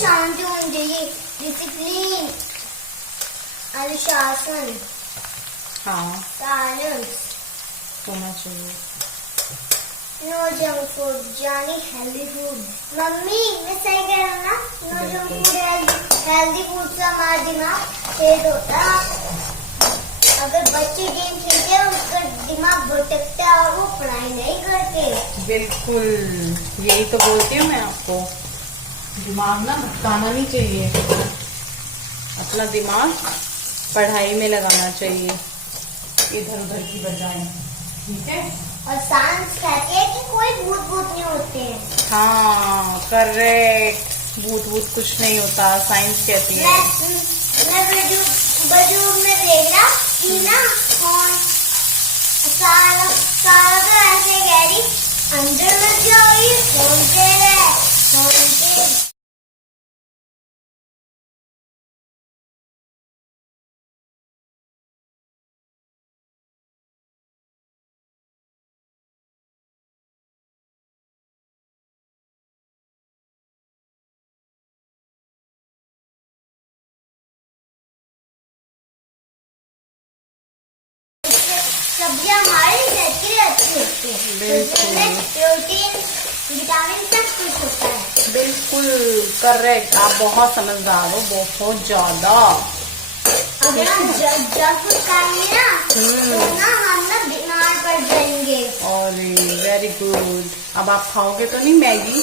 शांति होनी चाहिए, डिसिप्लिन, अनुशासन, हाँ बैलेंस होना चाहिए। नो जंक फूड यानी हेल्दी फूड। मम्मी मैं सही कह रहा हूँ ना? No junk food, healthy food से हमारा दिमाग तेज होता है। अगर बच्चे गेम खेलते हैं उसका दिमाग भटकता है और वो पढ़ाई नहीं करते। बिल्कुल, यही तो बोलती हूँ मैं आपको, दिमाग ना भटकाना नहीं चाहिए, अपना दिमाग पढ़ाई में लगाना चाहिए इधर उधर की बजाय, ठीक है। और साइंस कहती है कि कोई भूत भूत नहीं होते हैं। हाँ करेक्ट, भूत भूत कुछ नहीं होता, साइंस कहती है। मैं वीडियो में देखा कि ना कौन सारा सारा तो ऐसे कह रही अंदर मत जाओ, ये हॉन्टेड है, हॉन्टेड। सब्जियां हमारे सेहत के लिए अच्छी होती है, प्रोटीन विटामिन सब कुछ होता है। बिल्कुल करेक्ट, आप बहुत समझदार हो, बहुत ज्यादा। अगर हम जंक फूड खाएंगे ना तो ना हम ना बीमार पड़ जाएंगे। अरे वेरी गुड, अब आप खाओगे तो नहीं मैगी?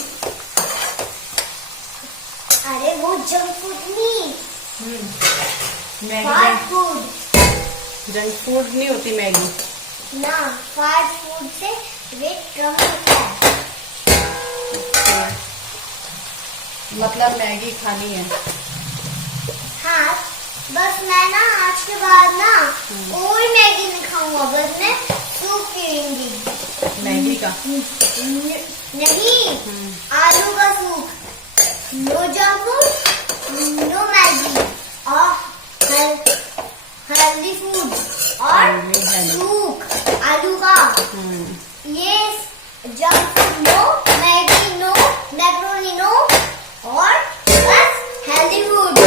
अरे वो जंक फूड नहीं, Maggi fast food. Junk food नहीं होती मैगी। ना फास्ट फूड से वेट कम होता है। मतलब मैगी खानी है? हाँ, बस मैं ना आज के बाद ना कोई मैगी नहीं खाऊंगा, बस मैं सूप पीऊंगी। मैगी का? नहीं, आलू का soup. No junk food, no Maggi और हेल्दी फूड और सूप आलू का। ये junk food no, Maggi no, macaroni no और बस healthy food.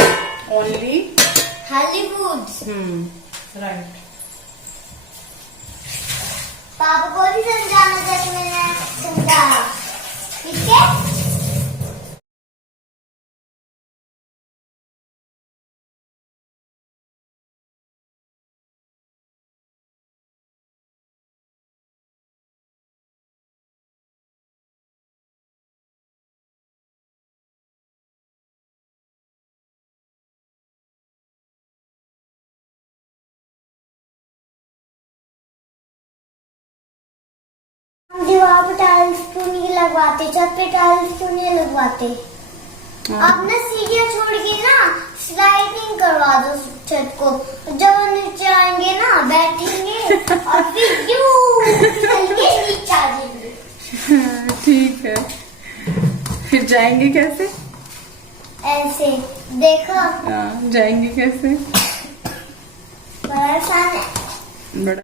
Only healthy food. Right. पापा को भी समझाना था कि मैंने समझाया, ठीक है। दीवार पे टाइल्स क्यों नहीं लगवाते, छत पे टाइल्स क्यों नहीं लगवाते? आप ना सीढ़ियाँ छोड़ के ना स्लाइडिंग करवा दो छत को, जब वो नीचे आएंगे ना बैठेंगे और फिर यूं चल के नीचे आ जाएंगे। ठीक है, फिर जाएंगे कैसे? ऐसे देखो, जाएंगे कैसे? बड़ा आसान है। बड़ा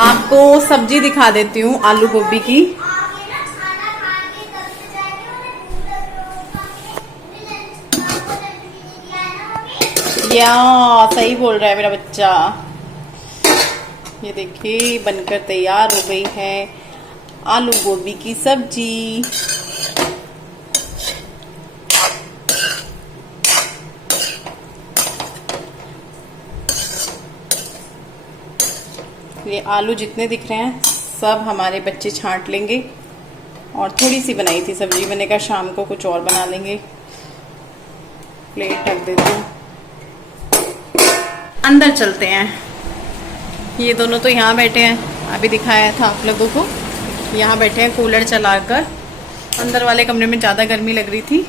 आपको सब्जी दिखा देती हूँ आलू गोभी की। या सही बोल रहा है मेरा बच्चा। ये देखिए बनकर तैयार हो गई है आलू गोभी की सब्जी। ये आलू जितने दिख रहे हैं सब हमारे बच्चे छांट लेंगे, और थोड़ी सी बनाई थी सब्जी, मैंने कहा शाम को कुछ और बना लेंगे। प्लेट ढक देती हूँ। अंदर चलते हैं। ये दोनों तो यहाँ बैठे हैं, अभी दिखाया था आप लोगों को, यहाँ बैठे हैं कूलर चलाकर। अंदर वाले कमरे में ज़्यादा गर्मी लग रही थी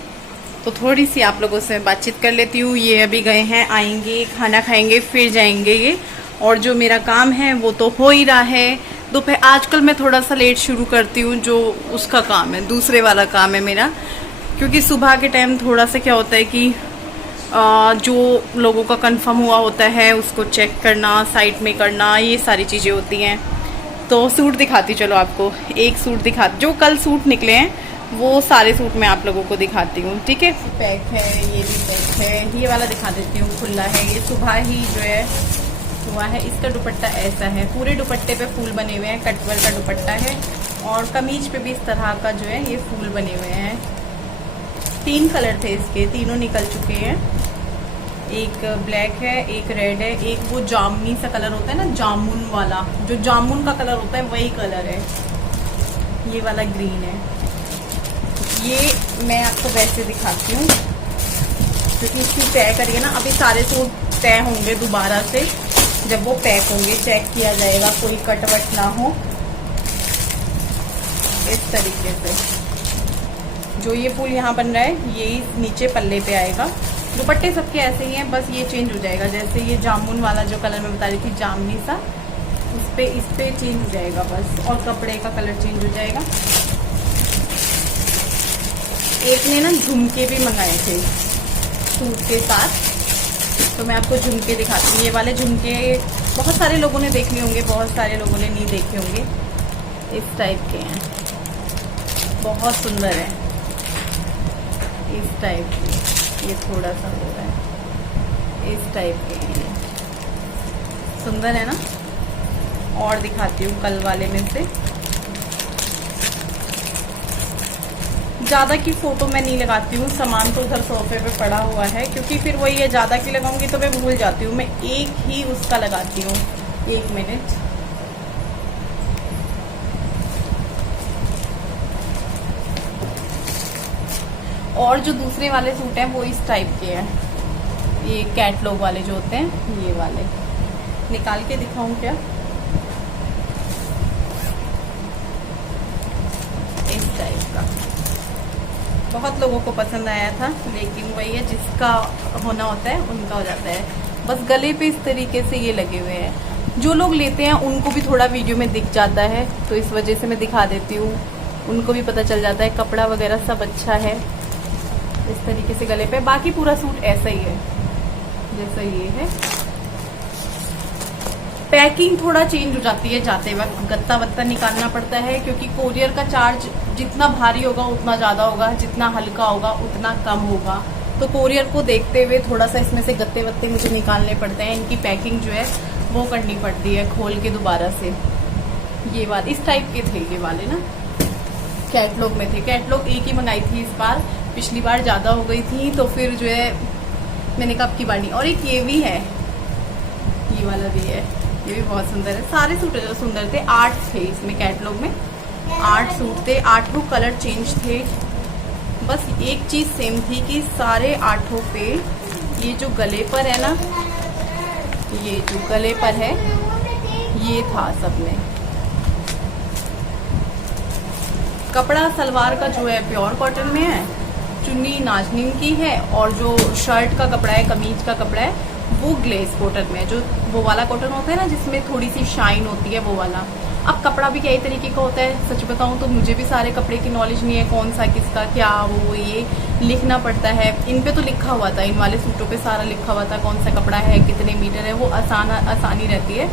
तो थोड़ी सी आप लोगों से बातचीत कर लेती हूँ। ये अभी गए हैं, आएंगे, खाना खाएंगे, फिर जाएंगे ये। और जो मेरा काम है वो तो हो ही रहा है। दोपहर आजकल मैं थोड़ा सा लेट शुरू करती हूँ, जो उसका काम है, दूसरे वाला काम है मेरा, क्योंकि सुबह के टाइम थोड़ा सा क्या होता है कि जो लोगों का कंफर्म हुआ होता है उसको चेक करना, साइट में करना, ये सारी चीज़ें होती हैं। तो सूट दिखाती चलो आपको, एक सूट दिखा, जो कल सूट निकले हैं वो सारे सूट मैं आप लोगों को दिखाती हूँ, ठीक है। पैक है, ये भी पैक है, ये वाला दिखा देती हूँ, खुला है, ये सुबह ही जो है हुआ है। इसका दुपट्टा ऐसा है, पूरे दुपट्टे पे फूल बने हुए हैं, कटवर का दुपट्टा है, और कमीज पे भी इस तरह का जो है ये फूल बने हुए हैं। 3 कलर थे इसके, तीनों निकल चुके हैं। एक ब्लैक है, एक रेड है, एक वो जामुनी सा कलर होता है ना, जामुन वाला, जो जामुन का कलर होता है वही कलर है। ये वाला ग्रीन है। ये मैं आपको वैसे दिखाती हूँ क्योंकि इसकी तय करिए ना, अभी सारे सूट तय होंगे दोबारा से, जब वो पैक होंगे चेक किया जाएगा, कोई कटवट ना हो। इस तरीके से जो ये फूल यहाँ बन रहा है ये नीचे पल्ले पे आएगा। दुपट्टे सबके ऐसे ही हैं, बस ये चेंज हो जाएगा। जैसे ये जामुन वाला जो कलर मैं बता रही थी, जामुनी सा, इस पे चेंज हो जाएगा बस, और कपड़े का कलर चेंज हो जाएगा। एक ने ना झुमके भी मंगाए थे सूट के साथ, तो मैं आपको झुमके दिखाती हूँ। ये वाले झुमके बहुत सारे लोगों ने देखे होंगे, बहुत सारे लोगों ने नहीं देखे होंगे। इस टाइप के हैं, बहुत सुंदर है। इस टाइप के, ये थोड़ा सा हो रहा है, इस टाइप के हैं ये, सुंदर है ना। और दिखाती हूँ कल वाले में से। ज़्यादा की फ़ोटो मैं नहीं लगाती हूँ, सामान तो उधर सोफे पे पड़ा हुआ है, क्योंकि फिर वही है, ज़्यादा की लगाऊंगी तो मैं भूल जाती हूँ। मैं एक ही उसका लगाती हूँ, 1 मिनट। और जो दूसरे वाले सूट हैं वो इस टाइप के हैं, ये कैटलॉग वाले जो होते हैं, ये वाले निकाल के दिखाऊं क्या? इस टाइप का बहुत लोगों को पसंद आया था, लेकिन वही है, जिसका होना होता है उनका हो जाता है। बस गले पे इस तरीके से ये लगे हुए हैं। जो लोग लेते हैं उनको भी थोड़ा वीडियो में दिख जाता है, तो इस वजह से मैं दिखा देती हूँ, उनको भी पता चल जाता है। कपड़ा वगैरह सब अच्छा है। इस तरीके से गले पे, बाकी पूरा सूट ऐसा ही है जैसा ये है। पैकिंग थोड़ा चेंज हो जाती है जाते वक्त, गत्ता वत्ता निकालना पड़ता है, क्योंकि कोरियर का चार्ज जितना भारी होगा उतना ज़्यादा होगा, जितना हल्का होगा उतना कम होगा। तो कोरियर को देखते हुए थोड़ा सा इसमें से गत्ते वत्ते मुझे निकालने पड़ते हैं। इनकी पैकिंग जो है वो करनी पड़ती है खोल के दोबारा से। ये वाले इस टाइप के थे, ये वाले ना कैटलॉग में थे। कैटलॉग एक ही मंगाई थी इस बार, पिछली बार ज़्यादा हो गई थी तो फिर जो है मैंने कहा अब की बार नहीं। और एक ये भी है, ये वाला भी है, ये भी बहुत सुंदर है। सारे सूट सुंदर थे। 8 थे इसमें कैटलॉग में, 8 सूट थे, 8 कलर चेंज थे। बस एक चीज़ सेम थी कि सारे 8 पे ये जो गले पर है ना, ये जो गले पर है ये था सब में। कपड़ा सलवार का जो है प्योर कॉटन में है, चुन्नी नाजनीन की है, और जो शर्ट का कपड़ा है, कमीज का कपड़ा है, वो ग्लेस कॉटन में है। जो वो वाला कॉटन होता है ना जिसमें थोड़ी सी शाइन होती है, वो वाला। अब कपड़ा भी कई तरीके का होता है, सच बताऊं तो मुझे भी सारे कपड़े की नॉलेज नहीं है, कौन सा किसका क्या, वो ये लिखना पड़ता है। इन पे तो लिखा हुआ था, इन वाले सूटों पे सारा लिखा हुआ था, कौन सा कपड़ा है, कितने मीटर है, वो आसानी रहती है।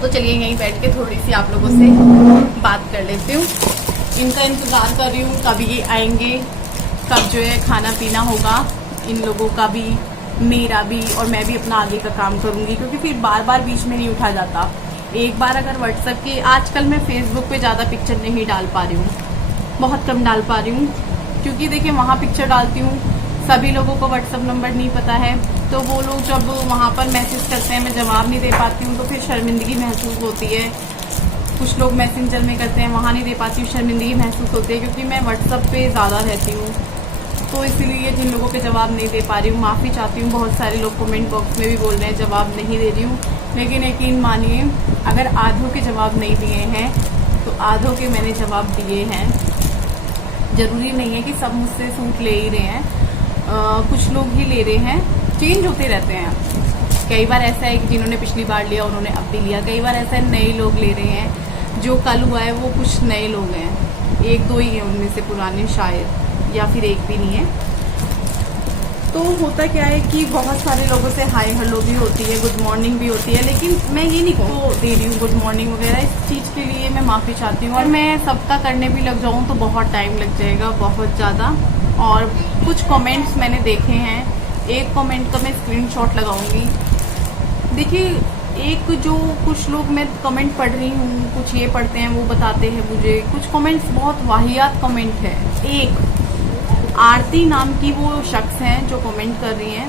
तो चलिए यहीं बैठ के थोड़ी सी आप लोगों से बात कर लेती हूँ। इनका इंतज़ार कर रही हूँ, कब ये आएंगे, कब जो है खाना पीना होगा इन लोगों का भी, मेरा भी, और मैं भी अपना आगे का काम करूंगी, क्योंकि फिर बार बार बीच में नहीं उठा जाता। एक बार अगर व्हाट्सएप की, आजकल मैं फेसबुक पे ज़्यादा पिक्चर नहीं डाल पा रही हूँ, बहुत कम डाल पा रही हूँ, क्योंकि देखिए वहाँ पिक्चर डालती हूँ, सभी लोगों को व्हाट्सएप नंबर नहीं पता है, तो वो लोग जब वहाँ पर मैसेज करते हैं मैं जवाब नहीं दे पाती हूँ तो फिर शर्मिंदगी महसूस होती है। कुछ लोग मैसेंजर में करते हैं, वहाँ नहीं दे पाती हूँ, शर्मिंदगी महसूस होती है, क्योंकि मैं व्हाट्सएप पे ज़्यादा रहती हूँ, तो इसीलिए जिन लोगों के जवाब नहीं दे पा रही हूँ माफ़ी चाहती हूँ। बहुत सारे लोग कमेंट बॉक्स में भी बोल रहे हैं जवाब नहीं दे रही हूँ, लेकिन यकीन मानिए अगर आधों के जवाब नहीं दिए हैं तो आधों के मैंने जवाब दिए हैं। ज़रूरी नहीं है कि सब मुझसे सूट ले ही रहे हैं, कुछ लोग ही ले रहे हैं, चेंज होते रहते हैं। कई बार ऐसा है कि जिन्होंने पिछली बार लिया उन्होंने अब भी लिया, कई बार ऐसा है नए लोग ले रहे हैं। जो कल हुआ है वो कुछ नए लोग हैं, एक दो ही हैं उनमें से पुराने शायद, या फिर एक भी नहीं है। तो होता क्या है कि बहुत सारे लोगों से हाय हेलो भी होती है, गुड मॉर्निंग भी होती है, लेकिन मैं ये नहीं को दे रही हूँ गुड मॉर्निंग वगैरह, इस चीज़ के लिए मैं माफ़ी चाहती हूँ। और मैं सबका करने भी लग जाऊँ तो बहुत टाइम लग जाएगा, बहुत ज़्यादा। और कुछ कमेंट्स मैंने देखे हैं, एक कमेंट का मैं स्क्रीनशॉट लगाऊंगी। देखिए एक जो कुछ लोग, मैं कमेंट पढ़ रही हूँ, कुछ ये पढ़ते हैं वो बताते हैं मुझे, कुछ कमेंट्स बहुत वाहियात कमेंट है। एक आरती नाम की वो शख्स हैं जो कमेंट कर रही हैं,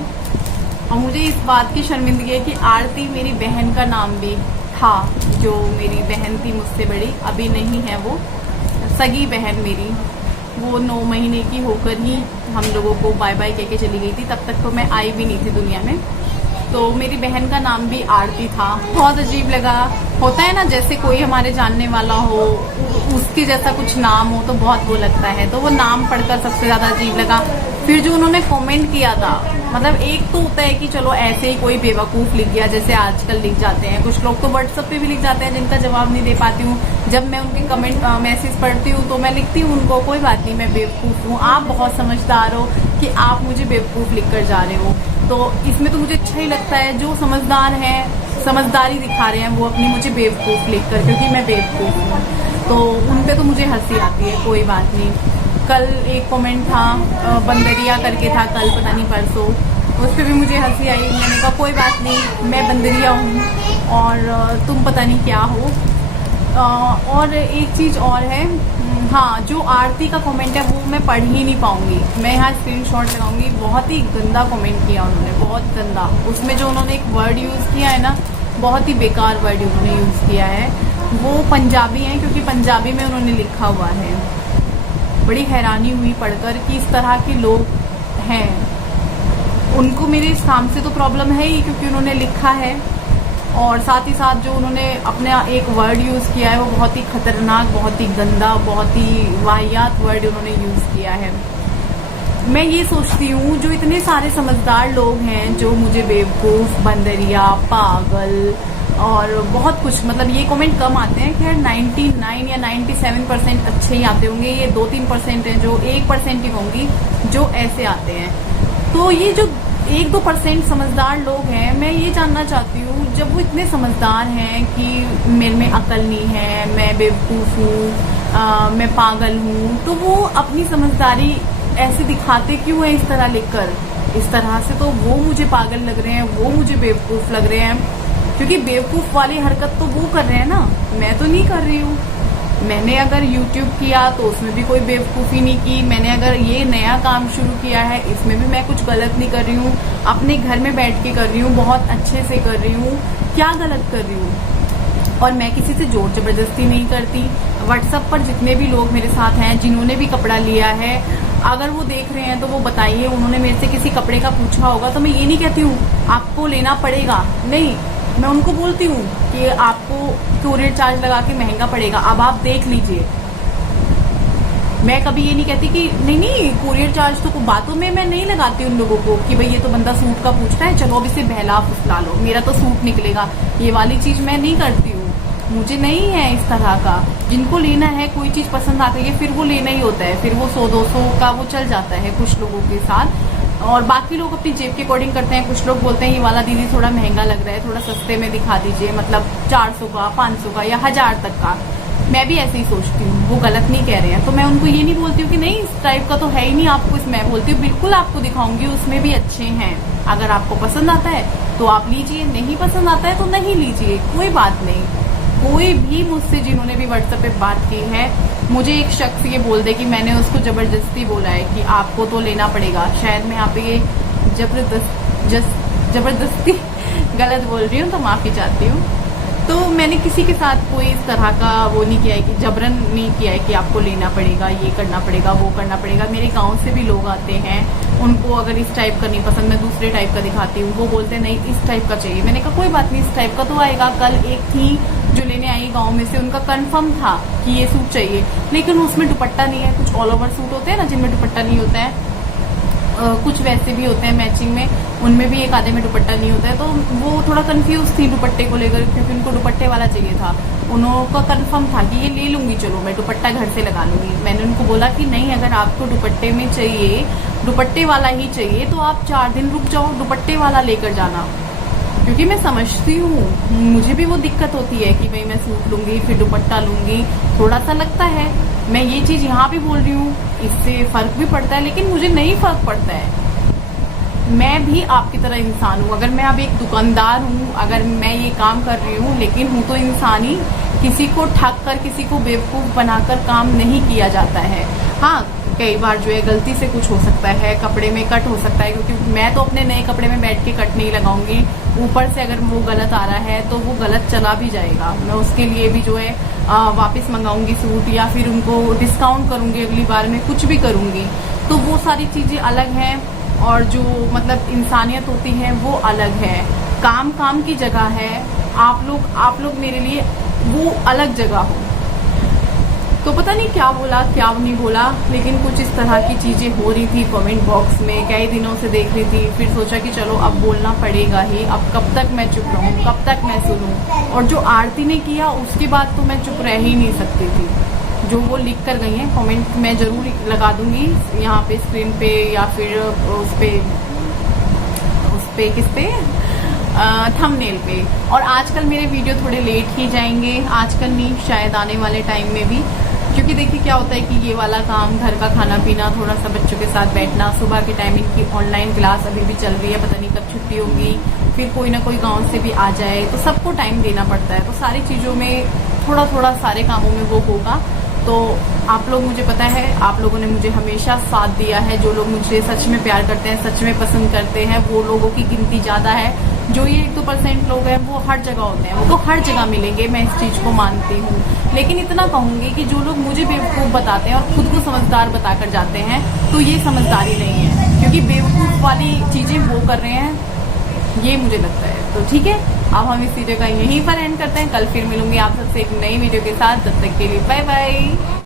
और मुझे इस बात की शर्मिंदगी है कि आरती मेरी बहन का नाम भी था, जो मेरी बहन थी मुझसे बड़ी, अभी नहीं है वो, सगी बहन मेरी, वो 9 महीने की होकर ही हम लोगों को बाय बाय कह के चली गई थी, तब तक तो मैं आई भी नहीं थी दुनिया में। तो मेरी बहन का नाम भी आरती था। बहुत अजीब लगा, होता है ना जैसे कोई हमारे जानने वाला हो, उसके जैसा कुछ नाम हो तो बहुत वो लगता है, तो वो नाम पढ़कर सबसे ज़्यादा अजीब लगा। फिर जो उन्होंने कमेंट किया था, मतलब एक तो होता है कि चलो ऐसे ही कोई बेवकूफ़ लिख गया, जैसे आजकल लिख जाते हैं कुछ लोग, तो व्हाट्सएप पे भी लिख जाते हैं जिनका जवाब नहीं दे पाती हूँ। जब मैं उनके कमेंट मैसेज पढ़ती हूँ तो मैं लिखती हूँ उनको, कोई बात नहीं मैं बेवकूफ़ हूँ, आप बहुत समझदार हो कि आप मुझे बेवकूफ़ लिख कर जा रहे हो। तो इसमें तो मुझे अच्छा ही लगता है, जो समझदार हैं समझदारी दिखा रहे हैं वो अपनी मुझे बेवकूफ़ लिख कर, क्योंकि मैं बेवकूफ़ हूँ, तो उन पे तो मुझे हंसी आती है, कोई बात नहीं। कल एक कमेंट था बंदरिया करके था, कल पता नहीं परसों, उस पर भी मुझे हंसी आई। मैंने कहा कोई बात नहीं, मैं बंदरिया हूँ और तुम पता नहीं क्या हो। और एक चीज़ और है, हाँ जो आरती का कमेंट है वो मैं पढ़ ही नहीं पाऊंगी, मैं यहाँ स्क्रीनशॉट लगाऊंगी। बहुत ही गंदा कमेंट किया उन्होंने, बहुत गंदा। उसमें जो उन्होंने एक वर्ड यूज़ किया है ना, बहुत ही बेकार वर्ड उन्होंने यूज़ किया है। वो पंजाबी हैं, क्योंकि पंजाबी में उन्होंने लिखा हुआ है। बड़ी हैरानी हुई पढ़कर कि इस तरह के लोग हैं। उनको मेरे इस काम से तो प्रॉब्लम है ही, क्योंकि उन्होंने लिखा है, और साथ ही साथ जो उन्होंने अपना एक वर्ड यूज़ किया है वो बहुत ही खतरनाक, बहुत ही गंदा, बहुत ही वाहियात वर्ड उन्होंने यूज़ किया है। मैं ये सोचती हूँ जो इतने सारे समझदार लोग हैं जो मुझे बेवकूफ़, बंदरिया, पागल और बहुत कुछ, मतलब ये कमेंट कम आते हैं, खैर 99 या 97% अच्छे ही आते होंगे, ये 2-3% हैं जो 1% ही होंगी जो ऐसे आते हैं। तो ये जो 1-2% समझदार लोग हैं, मैं ये जानना चाहती हूँ जब वो इतने समझदार हैं कि मेरे में अकल नहीं है, मैं बेवकूफ़ हूँ, मैं पागल हूँ, तो वो अपनी समझदारी ऐसे दिखाते क्यों हैं इस तरह लिखकर? इस तरह से तो वो मुझे पागल लग रहे हैं, वो मुझे बेवकूफ़ लग रहे हैं, क्योंकि बेवकूफ़ वाली हरकत तो वो कर रहे हैं ना, मैं तो नहीं कर रही हूँ। मैंने अगर YouTube किया तो उसमें भी कोई बेवकूफ़ी नहीं की, मैंने अगर ये नया काम शुरू किया है इसमें भी मैं कुछ गलत नहीं कर रही हूँ, अपने घर में बैठ के कर रही हूँ, बहुत अच्छे से कर रही हूँ, क्या गलत कर रही हूँ? और मैं किसी से जोर ज़बरदस्ती नहीं करती। व्हाट्सएप पर जितने भी लोग मेरे साथ हैं जिन्होंने भी कपड़ा लिया है, अगर वो देख रहे हैं तो वो बताइए, उन्होंने मेरे से किसी कपड़े का पूछा होगा तो मैं ये नहीं कहती हूँ आपको लेना पड़ेगा, नहीं, मैं उनको बोलती हूँ कि आपको कोरियर चार्ज लगा के महंगा पड़ेगा, अब आप देख लीजिए। मैं कभी ये नहीं कहती कि नहीं कोरियर चार्ज, तो बातों में मैं नहीं लगाती उन लोगों को कि भाई ये तो बंदा सूट का पूछ रहा है, चलो अब इसे बहला फुसला लो, मेरा तो सूट निकलेगा, ये वाली चीज़ मैं नहीं करती हूँ। मुझे नहीं है इस तरह का। जिनको लेना है, कोई चीज़ पसंद आती है फिर वो लेना ही होता है, फिर वो 100-200 का वो चल जाता है कुछ लोगों के साथ, और बाकी लोग अपनी जेब के अकॉर्डिंग करते हैं। कुछ लोग बोलते हैं ये वाला दीदी थोड़ा महंगा लग रहा है, थोड़ा सस्ते में दिखा दीजिए, मतलब 400 का, 500 का या 1000 तक का। मैं भी ऐसे ही सोचती हूँ, वो गलत नहीं कह रहे हैं, तो मैं उनको ये नहीं बोलती हूँ कि नहीं इस टाइप का तो है ही नहीं आपको, मैं बोलती हूँ बिल्कुल आपको दिखाऊंगी, उसमें भी अच्छे हैं। अगर आपको पसंद आता है तो आप लीजिए, नहीं पसंद आता है तो नहीं लीजिए, कोई बात नहीं। कोई भी मुझसे जिन्होंने भी व्हाट्सएप पे बात की है, मुझे एक शख्स ये बोल दे कि मैंने उसको जबरदस्ती बोला है कि आपको तो लेना पड़ेगा, शायद मैं यहाँ पे ये जबरदस्ती गलत बोल रही हूँ तो माफ़ी चाहती हूँ। तो मैंने किसी के साथ कोई इस तरह का वो नहीं किया है कि जबरन नहीं किया है कि आपको लेना पड़ेगा, ये करना पड़ेगा, वो करना पड़ेगा। मेरे गांव से भी लोग आते हैं, उनको अगर इस टाइप का नहीं पसंद, मैं दूसरे टाइप का दिखाती हूँ, वो बोलते हैं नहीं इस टाइप का चाहिए। मैंने कहा कोई बात नहीं, इस टाइप का तो आएगा। कल एक थी जो लेने आई गाँव में से, उनका कन्फर्म था कि ये सूट चाहिए, लेकिन उसमें दुपट्टा नहीं है। कुछ ऑल ओवर सूट होते हैं ना जिनमें दुपट्टा नहीं होता है, कुछ वैसे भी होते हैं मैचिंग में, उनमें भी एक आधे में दुपट्टा नहीं होता है। तो वो थोड़ा कंफ्यूज थी दुपट्टे को लेकर, क्योंकि उनको दुपट्टे वाला चाहिए था। उनका कंफर्म था कि ये ले लूंगी, चलो मैं दुपट्टा घर से लगा लूंगी। मैंने उनको बोला कि नहीं, अगर आपको दुपट्टे में चाहिए, दुपट्टे वाला ही चाहिए, तो आप 4 दिन रुक जाओ, दुपट्टे वाला लेकर जाना। क्योंकि मैं समझती हूँ, मुझे भी वो दिक्कत होती है कि भाई मैं सूट लूंगी फिर दुपट्टा लूंगी, थोड़ा सा लगता है। मैं ये चीज यहाँ भी बोल रही हूँ, इससे फर्क भी पड़ता है, लेकिन मुझे नहीं फर्क पड़ता है। मैं भी आपकी तरह इंसान हूँ। अगर मैं अब एक दुकानदार हूँ, अगर मैं ये काम कर रही हूँ, लेकिन हूँ तो इंसान ही। किसी को ठग कर, किसी को बेवकूफ बनाकर काम नहीं किया जाता है। हाँ, कई बार जो है गलती से कुछ हो सकता है, कपड़े में कट हो सकता है, क्योंकि मैं तो अपने नए कपड़े में बैठ के कट नहीं लगाऊंगी। ऊपर से अगर वो गलत आ रहा है तो वो गलत चला भी जाएगा, मैं उसके लिए भी जो है वापस मंगाऊंगी सूट, या फिर उनको डिस्काउंट करूंगी अगली बार में, कुछ भी करूंगी। तो वो सारी चीजें अलग हैं, और जो मतलब इंसानियत होती है वो अलग है। काम काम की जगह है, आप लोग मेरे लिए वो अलग जगह हो। तो पता नहीं क्या बोला क्या नहीं बोला, लेकिन कुछ इस तरह की चीजें हो रही थी कमेंट बॉक्स में, कई दिनों से देख रही थी। फिर सोचा कि चलो अब बोलना पड़ेगा ही, अब कब तक मैं चुप रहूं, कब तक मैं सुनूं। और जो आरती ने किया उसके बाद तो मैं चुप रह ही नहीं सकती थी। जो वो लिख कर गई हैं, कमेंट मैं जरूर लगा दूंगी यहाँ पे स्क्रीन पे, या फिर उस पे किस पे थंबनेल पे। और आजकल मेरे वीडियो थोड़े लेट ही जाएंगे, आजकल नहीं शायद आने वाले टाइम में भी, क्योंकि देखिए क्या होता है कि ये वाला काम, घर का खाना पीना, थोड़ा सा बच्चों के साथ बैठना, सुबह के टाइम इनकी ऑनलाइन क्लास अभी भी चल रही है, पता नहीं कब छुट्टी होगी, फिर कोई ना कोई गांव से भी आ जाए, तो सबको टाइम देना पड़ता है। तो सारी चीज़ों में थोड़ा थोड़ा सारे कामों में वो होगा। तो आप लोग, मुझे पता है आप लोगों ने मुझे हमेशा साथ दिया है। जो लोग मुझे सच में प्यार करते हैं, सच में पसंद करते हैं, वो लोगों की गिनती ज़्यादा है। जो ये 1-2% लोग हैं वो हर जगह होते हैं, वो हर जगह मिलेंगे, मैं इस चीज़ को मानती हूँ। लेकिन इतना कहूँगी कि जो लोग मुझे बेवकूफ़ बताते हैं और खुद को समझदार बताकर जाते हैं, तो ये समझदारी नहीं है, क्योंकि बेवकूफ़ वाली चीज़ें वो कर रहे हैं, ये मुझे लगता है। तो ठीक है, अब हम इस वीडियो का यहीं पर एंड करते हैं। कल फिर मिलूंगी आप सबसे एक नई वीडियो के साथ, तब तक के लिए बाय बाय।